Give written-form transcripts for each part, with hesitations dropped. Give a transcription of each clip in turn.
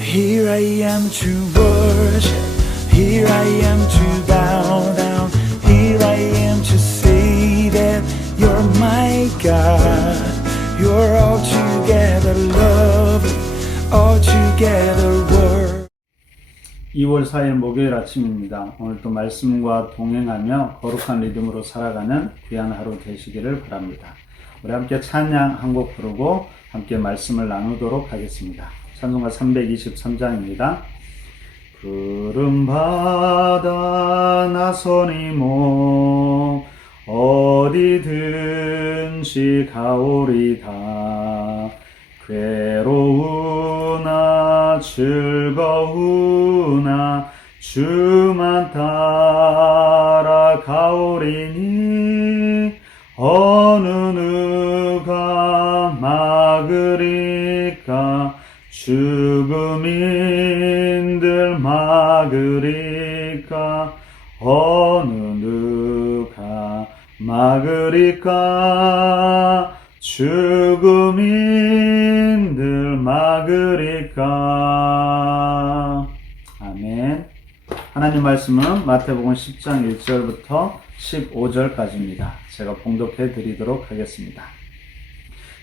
Here I am to worship, here I am to bow down, here I am to say that you're my God. You're altogether lovely, altogether worthy. 2월 4일 목요일 아침입니다. 오늘도 말씀과 동행하며 거룩한 리듬으로 살아가는 귀한 하루 되시기를 바랍니다. 우리 함께 찬양 한 곡 부르고 함께 말씀을 나누도록 하겠습니다. 찬송가 323장입니다. 푸른 바다 나선이 모 어디든지 가오리다. 괴로우나 즐거우나 주만 따라가오리니 어느 누가 막으리까. 죽음인들 막으리까. 어느 누가 막으리까. 죽음인들 막으리까. 아멘. 하나님 말씀은 마태복음 10장 1절부터 15절까지입니다. 제가 봉독해 드리도록 하겠습니다.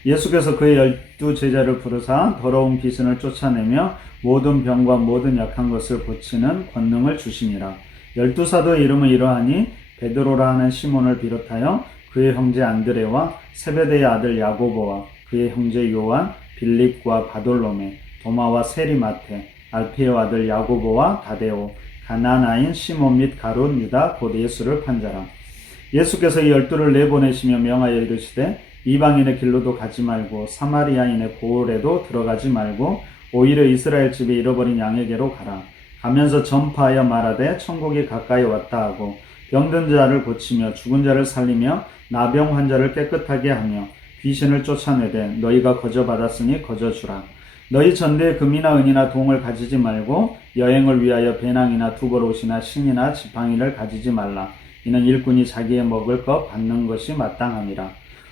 예수께서 그의 12제자를 부르사 더러운 귀신을 쫓아내며 모든 병과 모든 약한 것을 고치는 권능을 주시니라. 12사도의 이름은 이러하니 베드로라 하는 시몬을 비롯하여 그의 형제 안드레와 세베대의 아들 야고보와 그의 형제 요한, 빌립과 바돌로메, 도마와 세리마테, 알페의 아들 야고보와 다데오, 가나나인 시몬 및 가룟 유다 곧 예수를 판자라. 예수께서 이 12를 내보내시며 명하여 이르시되 이방인의 길로도 가지 말고 사마리아인의 고을에도 들어가지 말고 오히려 이스라엘 집에 잃어버린 양에게로 가라. 가면서 전파하여 말하되 천국이 가까이 왔다 하고 병든 자를 고치며 죽은 자를 살리며 나병 환자를 깨끗하게 하며 귀신을 쫓아내되 너희가 거저 받았으니 거저 주라. 너희 전대에 금이나 은이나 동을 가지지 말고 여행을 위하여 배낭이나 두벌옷이나 신이나 지팡이를 가지지 말라. 이는 일꾼이 자기의 먹을 것 받는 것이 마땅함이라.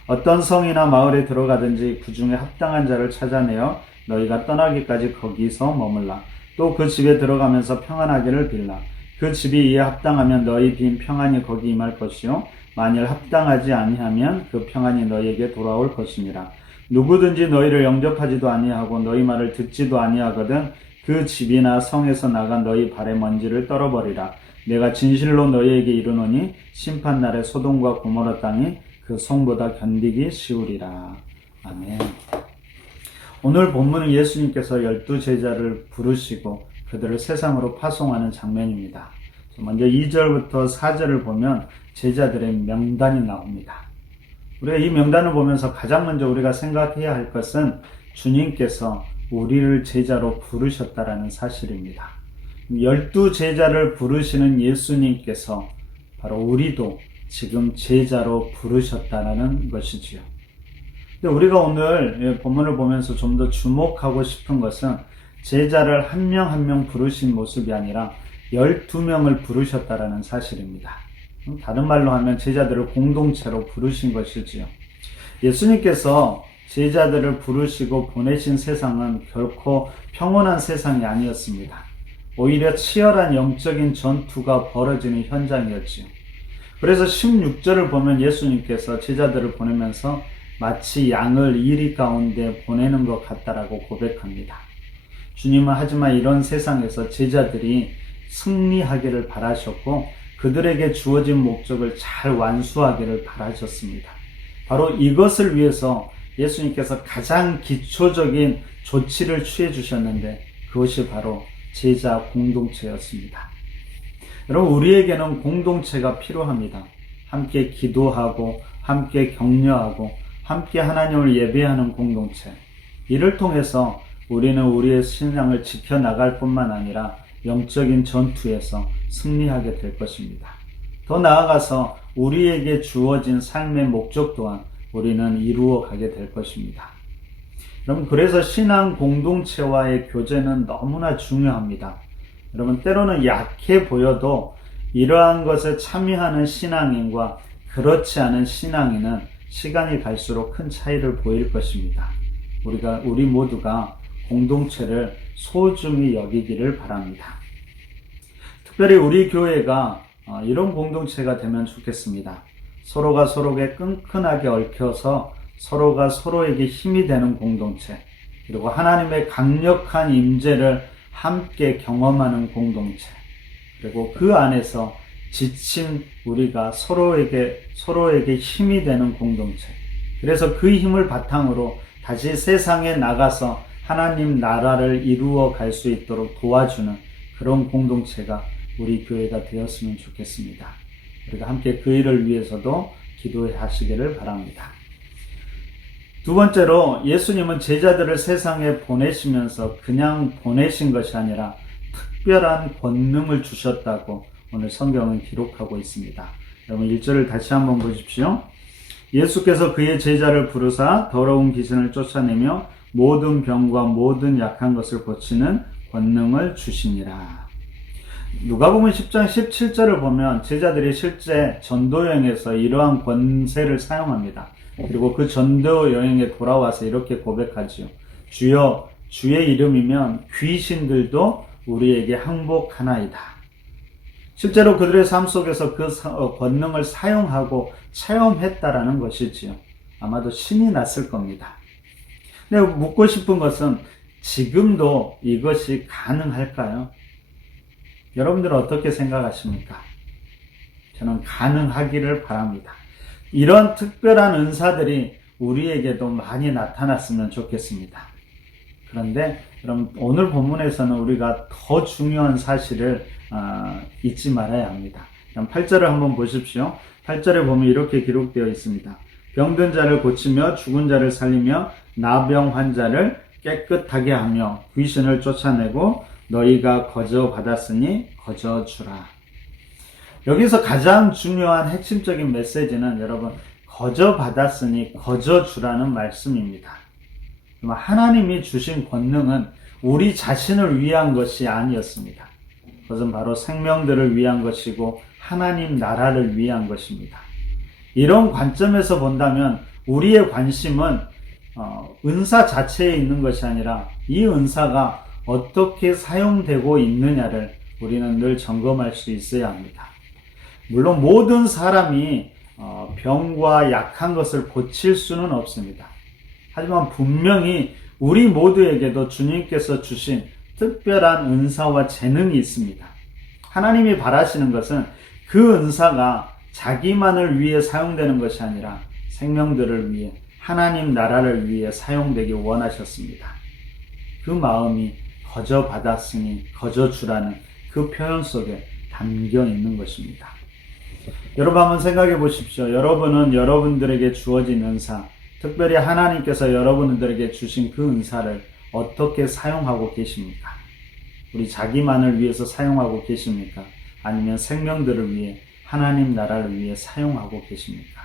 어떤 성이나 마을에 들어가든지 그 중에 합당한 자를 찾아내어 너희가 떠나기까지 거기서 머물라. 또 그 집에 들어가면서 평안하기를 빌라. 그 집이 이에 합당하면 너희 빈 평안이 거기 임할 것이요 만일 합당하지 아니하면 그 평안이 너희에게 돌아올 것이니라. 누구든지 너희를 영접하지도 아니하고 너희 말을 듣지도 아니하거든 그 집이나 성에서 나간 너희 발의 먼지를 떨어버리라. 내가 진실로 너희에게 이르노니 심판날에 소돔과 고모라 땅이 그 성보다 견디기 쉬우리라. 아멘. 오늘 본문은 예수님께서 12제자를 부르시고 그들을 세상으로 파송하는 장면입니다. 먼저 2절부터 4절을 보면 제자들의 명단이 나옵니다. 우리가 이 명단을 보면서 가장 먼저 우리가 생각해야 할 것은 주님께서 우리를 제자로 부르셨다라는 사실입니다. 12제자를 부르시는 예수님께서 바로 우리도 지금 제자로 부르셨다라는 것이지요. 근데 우리가 오늘 본문을 보면서 좀 더 주목하고 싶은 것은 제자를 한 명 한 명 부르신 모습이 아니라 12명을 부르셨다라는 사실입니다. 다른 말로 하면 제자들을 공동체로 부르신 것이지요. 예수님께서 제자들을 부르시고 보내신 세상은 결코 평온한 세상이 아니었습니다. 오히려 치열한 영적인 전투가 벌어지는 현장이었지요. 그래서 16절을 보면 예수님께서 제자들을 보내면서 마치 양을 이리 가운데 보내는 것 같다라고 고백합니다. 주님은 하지만 이런 세상에서 제자들이 승리하기를 바라셨고 그들에게 주어진 목적을 잘 완수하기를 바라셨습니다. 바로 이것을 위해서 예수님께서 가장 기초적인 조치를 취해 주셨는데 그것이 바로 제자 공동체였습니다. 여러분, 우리에게는 공동체가 필요합니다. 함께 기도하고 함께 격려하고 함께 하나님을 예배하는 공동체. 이를 통해서 우리는 우리의 신앙을 지켜나갈 뿐만 아니라 영적인 전투에서 승리하게 될 것입니다. 더 나아가서 우리에게 주어진 삶의 목적 또한 우리는 이루어 가게 될 것입니다. 여러분, 그래서 신앙 공동체와의 교제는 너무나 중요합니다. 여러분, 때로는 약해 보여도 이러한 것에 참여하는 신앙인과 그렇지 않은 신앙인은 시간이 갈수록 큰 차이를 보일 것입니다. 우리 모두가 공동체를 소중히 여기기를 바랍니다. 특별히 우리 교회가 이런 공동체가 되면 좋겠습니다. 서로가 서로에게 끈끈하게 얽혀서 서로가 서로에게 힘이 되는 공동체, 그리고 하나님의 강력한 임재를 함께 경험하는 공동체, 그리고 그 안에서 지친 우리가 서로에게 힘이 되는 공동체, 그래서 그 힘을 바탕으로 다시 세상에 나가서 하나님 나라를 이루어 갈 수 있도록 도와주는 그런 공동체가 우리 교회가 되었으면 좋겠습니다. 우리가 함께 그 일을 위해서도 기도하시기를 바랍니다. 두 번째로, 예수님은 제자들을 세상에 보내시면서 그냥 보내신 것이 아니라 특별한 권능을 주셨다고 오늘 성경은 기록하고 있습니다. 여러분 1절을 다시 한번 보십시오. 예수께서 그의 제자를 부르사 더러운 귀신을 쫓아내며 모든 병과 모든 약한 것을 고치는 권능을 주시니라. 누가복음 10장 17절을 보면 제자들이 실제 전도 여행에서 이러한 권세를 사용합니다. 그리고 그 전도 여행에 돌아와서 이렇게 고백하지요. 주여, 주의 이름이면 귀신들도 우리에게 항복하나이다. 실제로 그들의 삶 속에서 그 권능을 사용하고 체험했다라는 것이지요. 아마도 신이 났을 겁니다. 근데 묻고 싶은 것은 지금도 이것이 가능할까요? 여러분들은 어떻게 생각하십니까? 저는 가능하기를 바랍니다. 이런 특별한 은사들이 우리에게도 많이 나타났으면 좋겠습니다. 그런데 여러분, 오늘 본문에서는 우리가 더 중요한 사실을 잊지 말아야 합니다. 8절을 한번 보십시오. 8절에 보면 이렇게 기록되어 있습니다. 병든 자를 고치며 죽은 자를 살리며 나병 환자를 깨끗하게 하며 귀신을 쫓아내고 너희가 거저 받았으니 거저 주라. 여기서 가장 중요한 핵심적인 메시지는 여러분, 거저 받았으니 거저 주라는 말씀입니다. 하나님이 주신 권능은 우리 자신을 위한 것이 아니었습니다. 그것은 바로 생명들을 위한 것이고 하나님 나라를 위한 것입니다. 이런 관점에서 본다면 우리의 관심은 은사 자체에 있는 것이 아니라 이 은사가 어떻게 사용되고 있느냐를 우리는 늘 점검할 수 있어야 합니다. 물론 모든 사람이 병과 약한 것을 고칠 수는 없습니다. 하지만 분명히 우리 모두에게도 주님께서 주신 특별한 은사와 재능이 있습니다. 하나님이 바라시는 것은 그 은사가 자기만을 위해 사용되는 것이 아니라 생명들을 위해, 하나님 나라를 위해 사용되기 원하셨습니다. 그 마음이 거저 받았으니 거저 주라는 그 표현 속에 담겨 있는 것입니다. 여러분 한번 생각해 보십시오. 여러분은 여러분들에게 주어진 은사, 특별히 하나님께서 여러분들에게 주신 그 은사를 어떻게 사용하고 계십니까? 우리 자기만을 위해서 사용하고 계십니까? 아니면 생명들을 위해, 하나님 나라를 위해 사용하고 계십니까?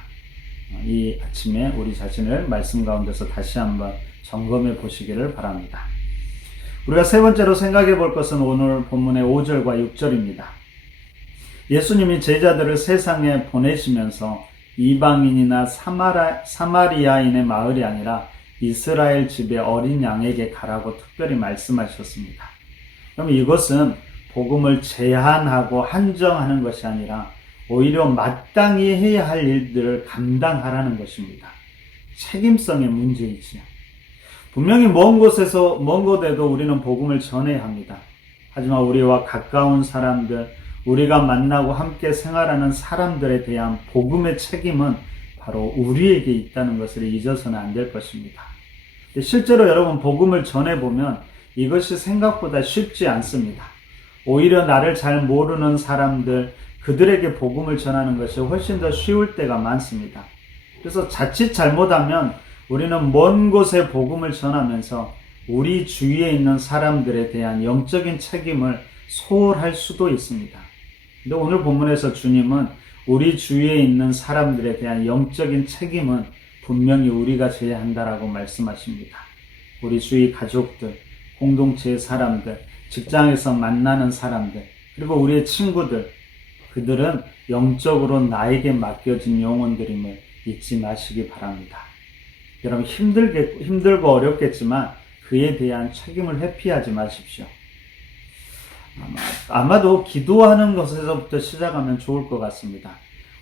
이 아침에 우리 자신을 말씀 가운데서 다시 한번 점검해 보시기를 바랍니다. 우리가 세 번째로 생각해 볼 것은 오늘 본문의 5절과 6절입니다. 예수님이 제자들을 세상에 보내시면서 이방인이나 사마리아인의 마을이 아니라 이스라엘 집의 어린 양에게 가라고 특별히 말씀하셨습니다. 그럼 이것은 복음을 제한하고 한정하는 것이 아니라 오히려 마땅히 해야 할 일들을 감당하라는 것입니다. 책임성의 문제이지요. 분명히 먼 곳에도 우리는 복음을 전해야 합니다. 하지만 우리와 가까운 사람들, 우리가 만나고 함께 생활하는 사람들에 대한 복음의 책임은 바로 우리에게 있다는 것을 잊어서는 안 될 것입니다. 실제로 여러분 복음을 전해보면 이것이 생각보다 쉽지 않습니다. 오히려 나를 잘 모르는 사람들, 그들에게 복음을 전하는 것이 훨씬 더 쉬울 때가 많습니다. 그래서 자칫 잘못하면 우리는 먼 곳에 복음을 전하면서 우리 주위에 있는 사람들에 대한 영적인 책임을 소홀할 수도 있습니다. 근데 오늘 본문에서 주님은 우리 주위에 있는 사람들에 대한 영적인 책임은 분명히 우리가 져야 한다라고 말씀하십니다. 우리 주위 가족들, 공동체의 사람들, 직장에서 만나는 사람들, 그리고 우리의 친구들, 그들은 영적으로 나에게 맡겨진 영혼들임을 잊지 마시기 바랍니다. 여러분 힘들고 어렵겠지만 그에 대한 책임을 회피하지 마십시오. 아마도 기도하는 것에서부터 시작하면 좋을 것 같습니다.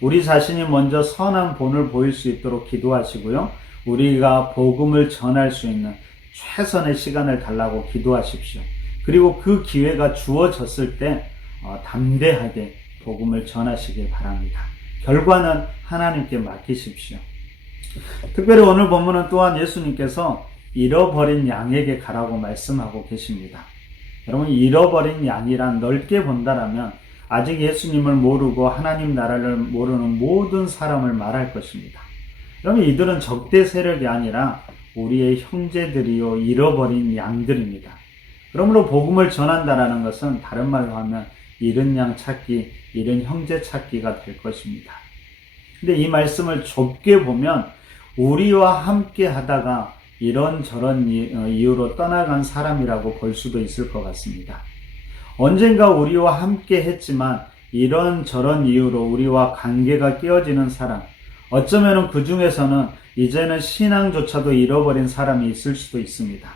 우리 자신이 먼저 선한 본을 보일 수 있도록 기도하시고요. 우리가 복음을 전할 수 있는 최선의 시간을 달라고 기도하십시오. 그리고 그 기회가 주어졌을 때 담대하게 복음을 전하시길 바랍니다. 결과는 하나님께 맡기십시오. 특별히 오늘 본문은 또한 예수님께서 잃어버린 양에게 가라고 말씀하고 계십니다. 여러분, 잃어버린 양이란 넓게 본다라면 아직 예수님을 모르고 하나님 나라를 모르는 모든 사람을 말할 것입니다. 여러분, 이들은 적대 세력이 아니라 우리의 형제들이요 잃어버린 양들입니다. 그러므로 복음을 전한다라는 것은 다른 말로 하면 잃은 양 찾기, 잃은 형제 찾기가 될 것입니다. 근데 이 말씀을 좁게 보면 우리와 함께 하다가 이런저런 이유로 떠나간 사람이라고 볼 수도 있을 것 같습니다. 언젠가 우리와 함께 했지만 이런저런 이유로 우리와 관계가 깨어지는 사람, 어쩌면 그 중에서는 이제는 신앙조차도 잃어버린 사람이 있을 수도 있습니다.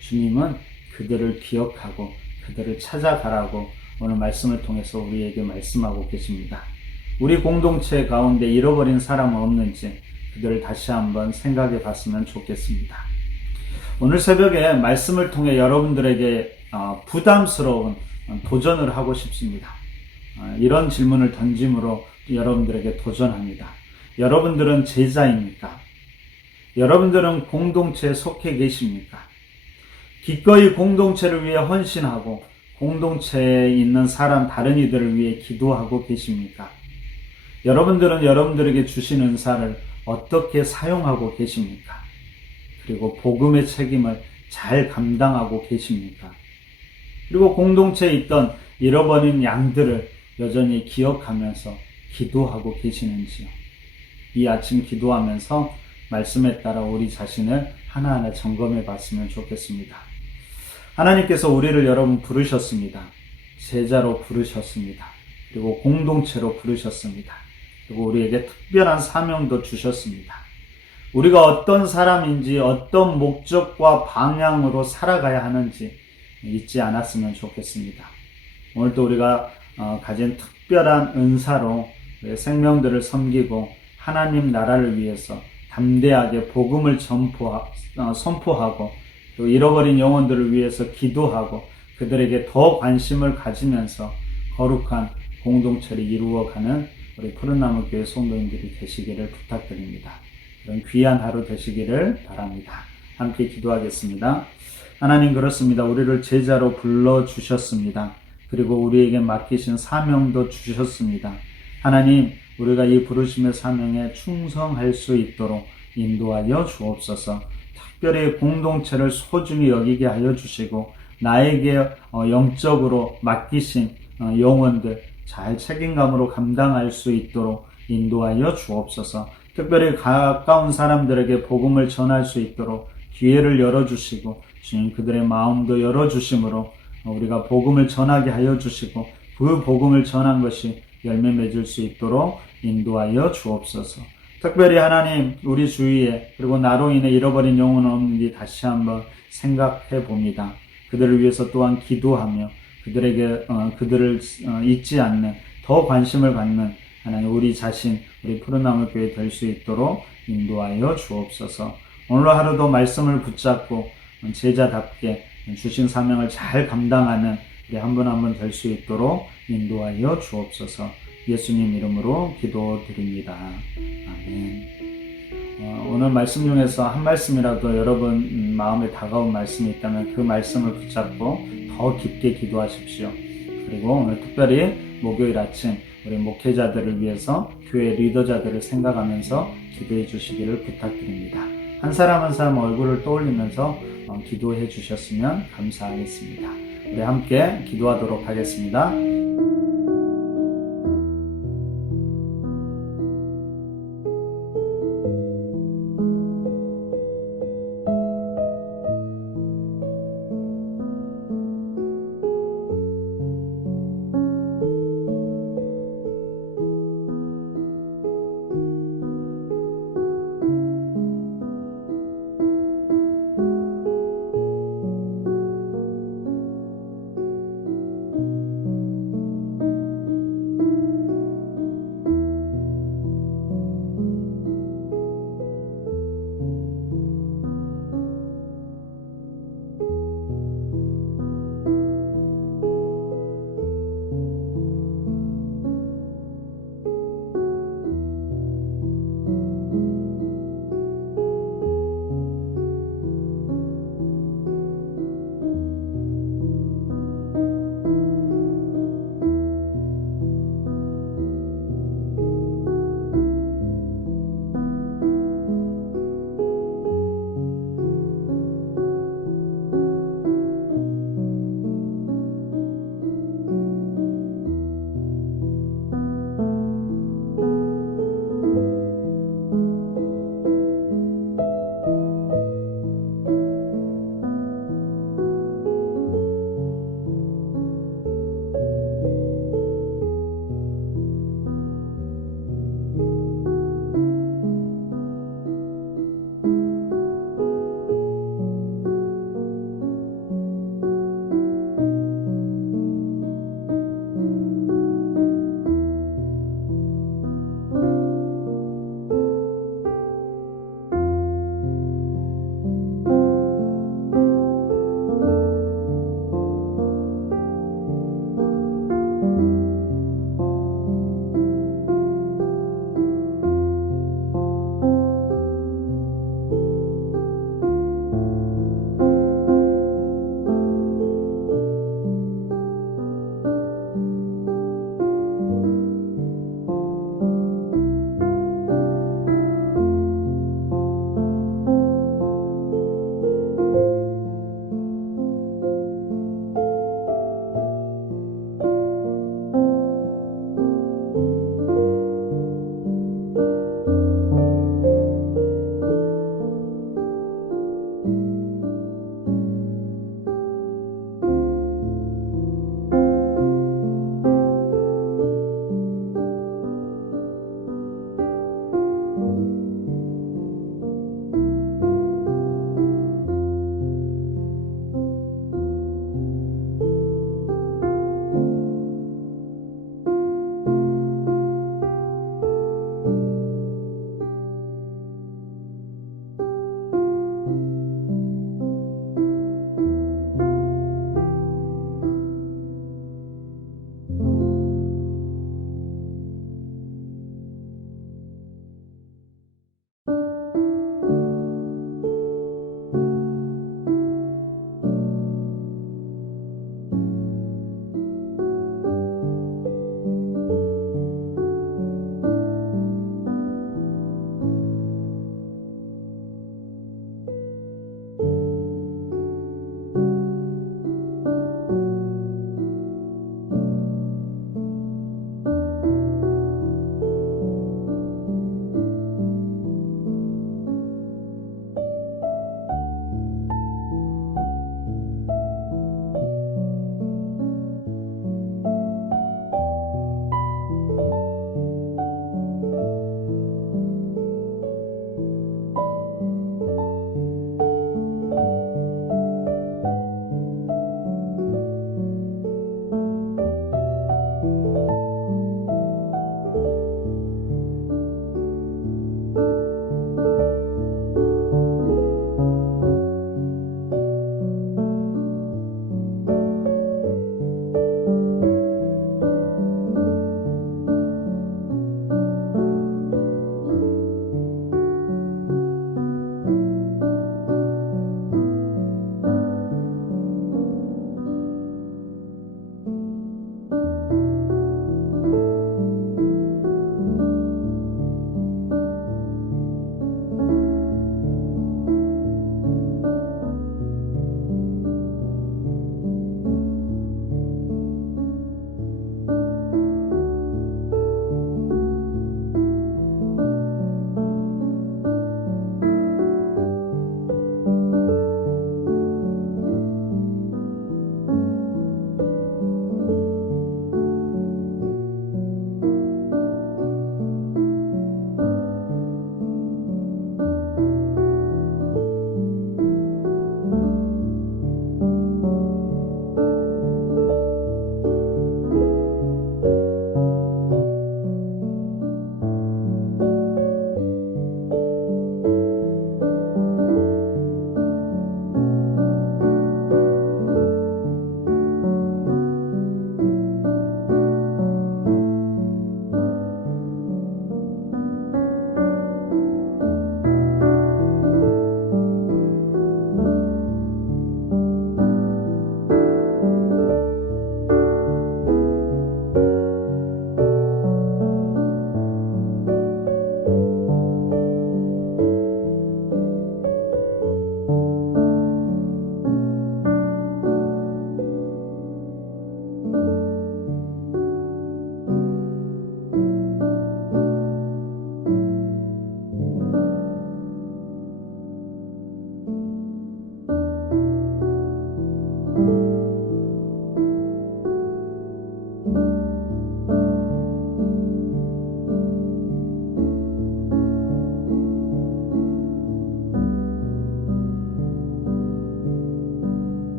주님은 그들을 기억하고 그들을 찾아가라고 오늘 말씀을 통해서 우리에게 말씀하고 계십니다. 우리 공동체 가운데 잃어버린 사람은 없는지 그들을 다시 한번 생각해 봤으면 좋겠습니다. 오늘 새벽에 말씀을 통해 여러분들에게 부담스러운 도전을 하고 싶습니다. 이런 질문을 던짐으로 여러분들에게 도전합니다. 여러분들은 제자입니까? 여러분들은 공동체에 속해 계십니까? 기꺼이 공동체를 위해 헌신하고 공동체에 있는 사람 다른 이들을 위해 기도하고 계십니까? 여러분들은 여러분들에게 주신 은사를 어떻게 사용하고 계십니까? 그리고 복음의 책임을 잘 감당하고 계십니까? 그리고 공동체에 있던 잃어버린 양들을 여전히 기억하면서 기도하고 계시는지요? 이 아침 기도하면서 말씀에 따라 우리 자신을 하나하나 점검해 봤으면 좋겠습니다. 하나님께서 우리를 여러분 부르셨습니다. 제자로 부르셨습니다. 그리고 공동체로 부르셨습니다. 그리고 우리에게 특별한 사명도 주셨습니다. 우리가 어떤 사람인지 어떤 목적과 방향으로 살아가야 하는지 잊지 않았으면 좋겠습니다. 오늘도 우리가 가진 특별한 은사로 생명들을 섬기고 하나님 나라를 위해서 담대하게 복음을 선포하고 또 잃어버린 영혼들을 위해서 기도하고 그들에게 더 관심을 가지면서 거룩한 공동체를 이루어가는 우리 푸른나무교회 성도님들이 되시기를 부탁드립니다. 그런 귀한 하루 되시기를 바랍니다. 함께 기도하겠습니다. 하나님, 그렇습니다. 우리를 제자로 불러주셨습니다. 그리고 우리에게 맡기신 사명도 주셨습니다. 하나님, 우리가 이 부르심의 사명에 충성할 수 있도록 인도하여 주옵소서. 특별히 공동체를 소중히 여기게 하여 주시고 나에게 영적으로 맡기신 영혼들 잘 책임감으로 감당할 수 있도록 인도하여 주옵소서. 특별히 가까운 사람들에게 복음을 전할 수 있도록 기회를 열어주시고 주님 그들의 마음도 열어주심으로 우리가 복음을 전하게 하여 주시고 그 복음을 전한 것이 열매 맺을 수 있도록 인도하여 주옵소서. 특별히 하나님, 우리 주위에 그리고 나로 인해 잃어버린 영혼은 없는지 다시 한번 생각해 봅니다. 그들을 위해서 또한 기도하며 그들을 잊지 않는 더 관심을 갖는 하나님 우리 자신, 우리 푸른나무교회 될 수 있도록 인도하여 주옵소서. 오늘 하루도 말씀을 붙잡고 제자답게 주신 사명을 잘 감당하는 우리 한 분 한 분 될 수 있도록 인도하여 주옵소서. 예수님 이름으로 기도드립니다. 아멘. 오늘 말씀 중에서 한 말씀이라도 여러분 마음에 다가온 말씀이 있다면 그 말씀을 붙잡고 더 깊게 기도하십시오. 그리고 오늘 특별히 목요일 아침 우리 목회자들을 위해서 교회 리더자들을 생각하면서 기도해 주시기를 부탁드립니다. 한 사람 한 사람 얼굴을 떠올리면서 기도해 주셨으면 감사하겠습니다. 우리 함께 기도하도록 하겠습니다.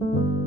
you.